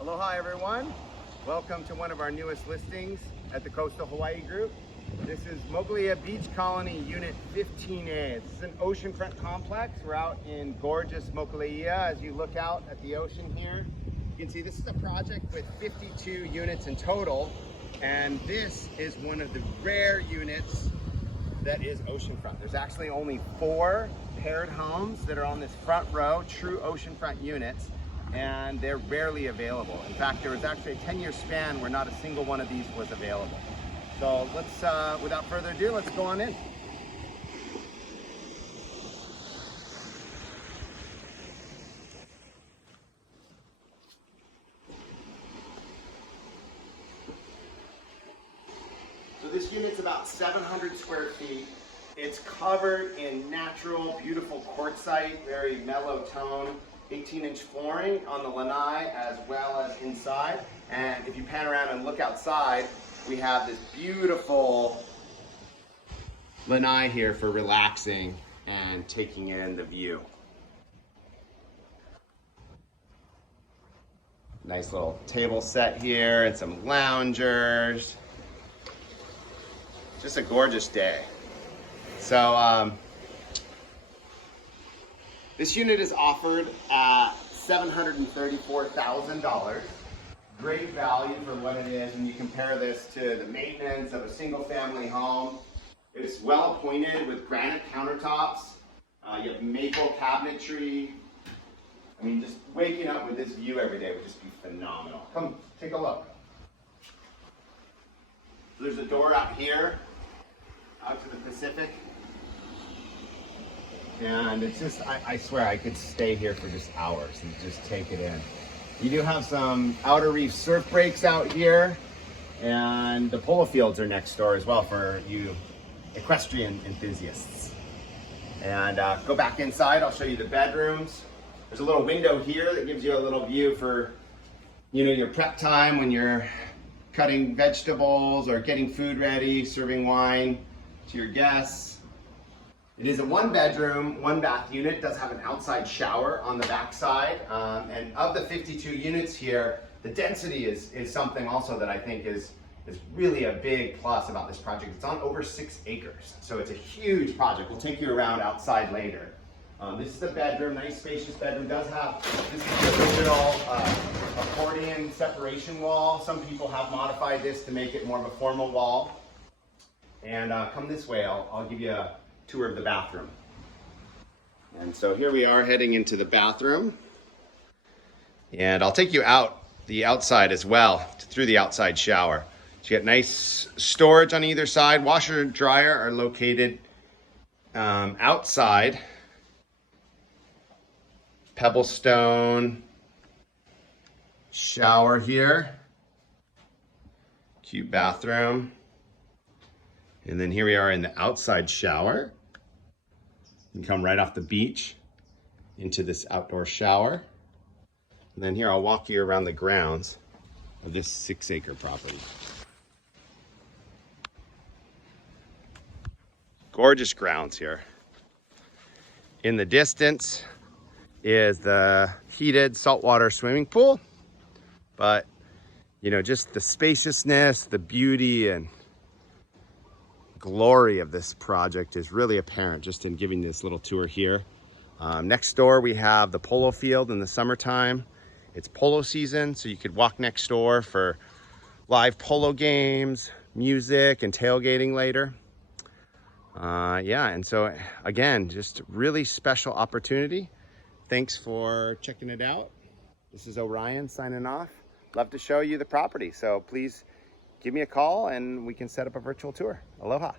Aloha everyone. Welcome to one of our newest listings at the Coastal Hawaii Group. This is Mokuleia Beach Colony Unit 15A. This is an oceanfront complex. We're out in gorgeous Mokuleia. As you look out at the ocean here, you can see this is a project with 52 units in total. And this is one of the rare units that is oceanfront. There's actually only 4 paired homes that are on this front row, true oceanfront units, and they're rarely available. In fact, there was actually a 10-year span where not a single one of these was available. So let's, without further ado, let's go on in. So this unit's about 700 square feet. It's covered in natural, beautiful quartzite, very mellow tone, 18-inch flooring on the lanai as well as inside. And if you pan around and look outside, we have this beautiful lanai here for relaxing and taking in the view. Nice little table set here and some loungers. Just a gorgeous day. So this unit is offered at $734,000. Great value for what it is when you compare this to the maintenance of a single family home. It's well appointed with granite countertops. You have maple cabinetry. I mean, just waking up with this view every day would just be phenomenal. Come take a look. There's a door out here, out to the Pacific. And it's just, I swear I could stay here for just hours and just take it in. You do have some outer reef surf breaks out here, and the polo fields are next door as well for you equestrian enthusiasts. And go back inside, I'll show you the bedrooms. There's a little window here that gives you a little view for, you know, your prep time when you're cutting vegetables or getting food ready, serving wine to your guests. It is a 1-bedroom, 1-bath unit. It does have an outside shower on the back side. And of the 52 units here, the density is something also that I think is really a big plus about this project. It's on over 6 acres. So it's a huge project. We'll take you around outside later. This is the bedroom, nice spacious bedroom. It does have, this is the original accordion separation wall. Some people have modified this to make it more of a formal wall. And come this way, I'll give you a tour of the bathroom. And so here we are heading into the bathroom. And I'll take you out the outside as well, through the outside shower. So you got nice storage on either side. Washer and dryer are located outside. Pebble stone shower here. Cute bathroom. And then here we are in the outside shower. You can come right off the beach into this outdoor shower. And then here I'll walk you around the grounds of this 6-acre property. Gorgeous grounds here. In the distance is the heated saltwater swimming pool. But, you know, just the spaciousness, the beauty, and glory of this project is really apparent just in giving this little tour here. Next door we have the polo field in the summertime. It's polo season, so you could walk next door for live polo games, music, and tailgating later. Yeah, and so again, just really special opportunity. Thanks for checking it out. This is Orion signing off. Love to show you the property, so please give me a call and we can set up a virtual tour. Aloha.